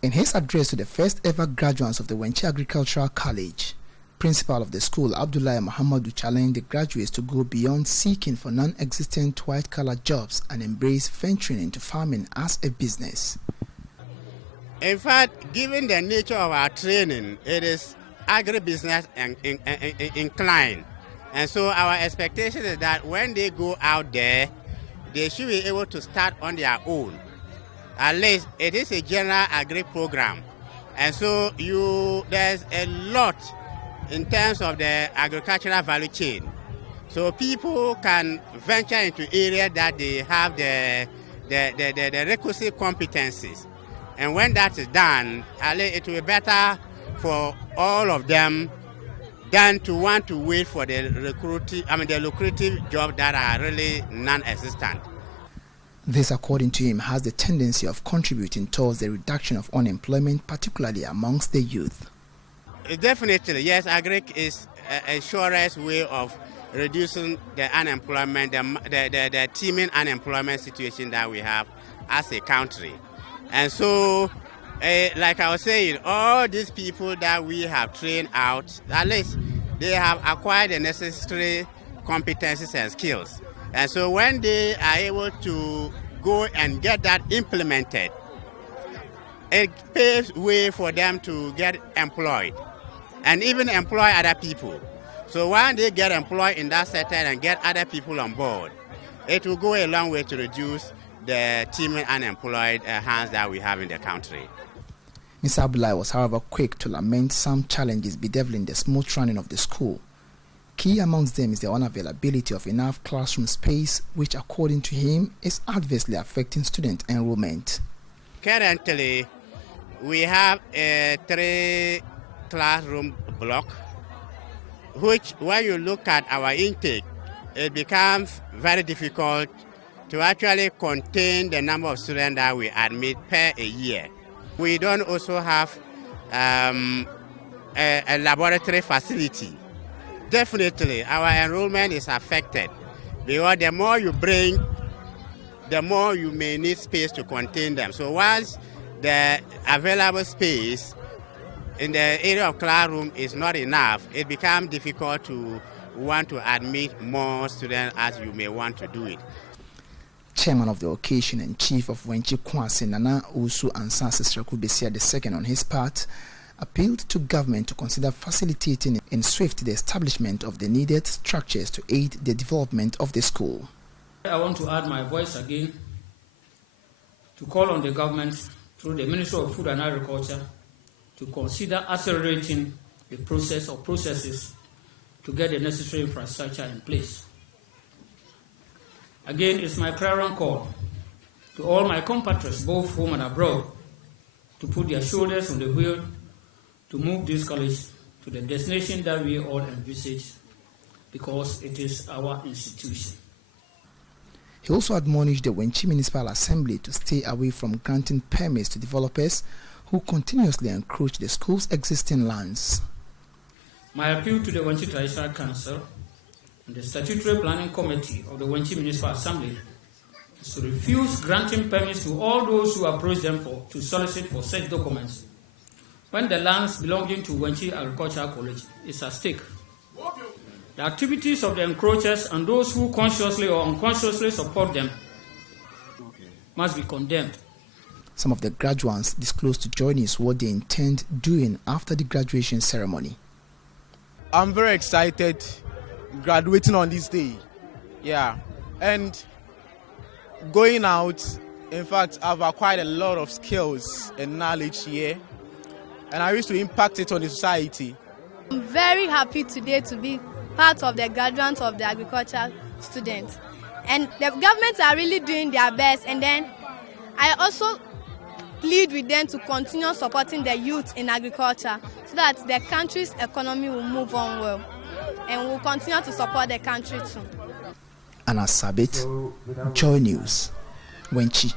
In his address to the first ever graduates of the Wenchi Agricultural College, Principal of the school, Abdullahi Muhammadu, challenged the graduates to go beyond seeking for non-existent white-collar jobs and embrace venturing into farming as a business. In fact, given the nature of our training, it is agribusiness inclined. And so our expectation is that when they go out there, they should be able to start on their own. At least it is a general agri program. And so there's a lot in terms of the agricultural value chain. So people can venture into areas that they have the requisite competencies. And when that is done, it will be better for all of them than to want to wait for the lucrative jobs that are really non-existent. This, according to him, has the tendency of contributing towards the reduction of unemployment, particularly amongst the youth. Definitely, yes, agric is a surest way of reducing the unemployment, the teeming unemployment situation that we have as a country. And so, like I was saying, all these people that we have trained out, at least they have acquired the necessary competencies and skills. And so when they are able to go and get that implemented, it paves way for them to get employed and even employ other people. So when they get employed in that sector and get other people on board, it will go a long way to reduce the teeming unemployed hands that we have in the country. Mr. Abdullahi was, however, quick to lament some challenges bedeviling the smooth running of the school. Key amongst them is the unavailability of enough classroom space, which, according to him, is adversely affecting student enrollment. Currently, we have a 3-classroom block, which, when you look at our intake, it becomes very difficult to actually contain the number of students that we admit per a year. We don't also have a laboratory facility. Definitely, our enrollment is affected because the more you bring, the more you may need space to contain them. So once the available space in the area of classroom is not enough, it becomes difficult to want to admit more students as you may want to do it. Chairman of the occasion and chief of Wenchi Kwasi, Nana Usu Ansa Sesraku Besia II, on his part, appealed to government to consider facilitating in swift the establishment of the needed structures to aid the development of the school. I want to add my voice again to call on the government through the Ministry of Food and Agriculture to consider accelerating the process or processes to get the necessary infrastructure in place. Again, it's my prayer and call to all my compatriots, both home and abroad, to put their shoulders on the wheel to move this college to the destination that we all envisage, because it is our institution. He also admonished the Wenchi Municipal Assembly to stay away from granting permits to developers who continuously encroach the school's existing lands. My appeal to the Wenchi Traditional Council and the Statutory Planning Committee of the Wenchi Municipal Assembly is to refuse granting permits to all those who approach them to solicit for such documents when the lands belonging to Wenchi Agricultural College is at stake. The activities of the encroachers and those who consciously or unconsciously support them must be condemned. Some of the graduates disclosed to Joy News what they intend doing after the graduation ceremony. I'm very excited graduating on this day. Yeah. And going out, in fact, I've acquired a lot of skills and knowledge here, and I wish to impact it on the society. I'm very happy today to be part of the graduates of the agriculture students. And the governments are really doing their best, and then I also plead with them to continue supporting the youth in agriculture so that the country's economy will move on well, and we'll continue to support the country too. Anna Sabit, Joy News, Wenchi.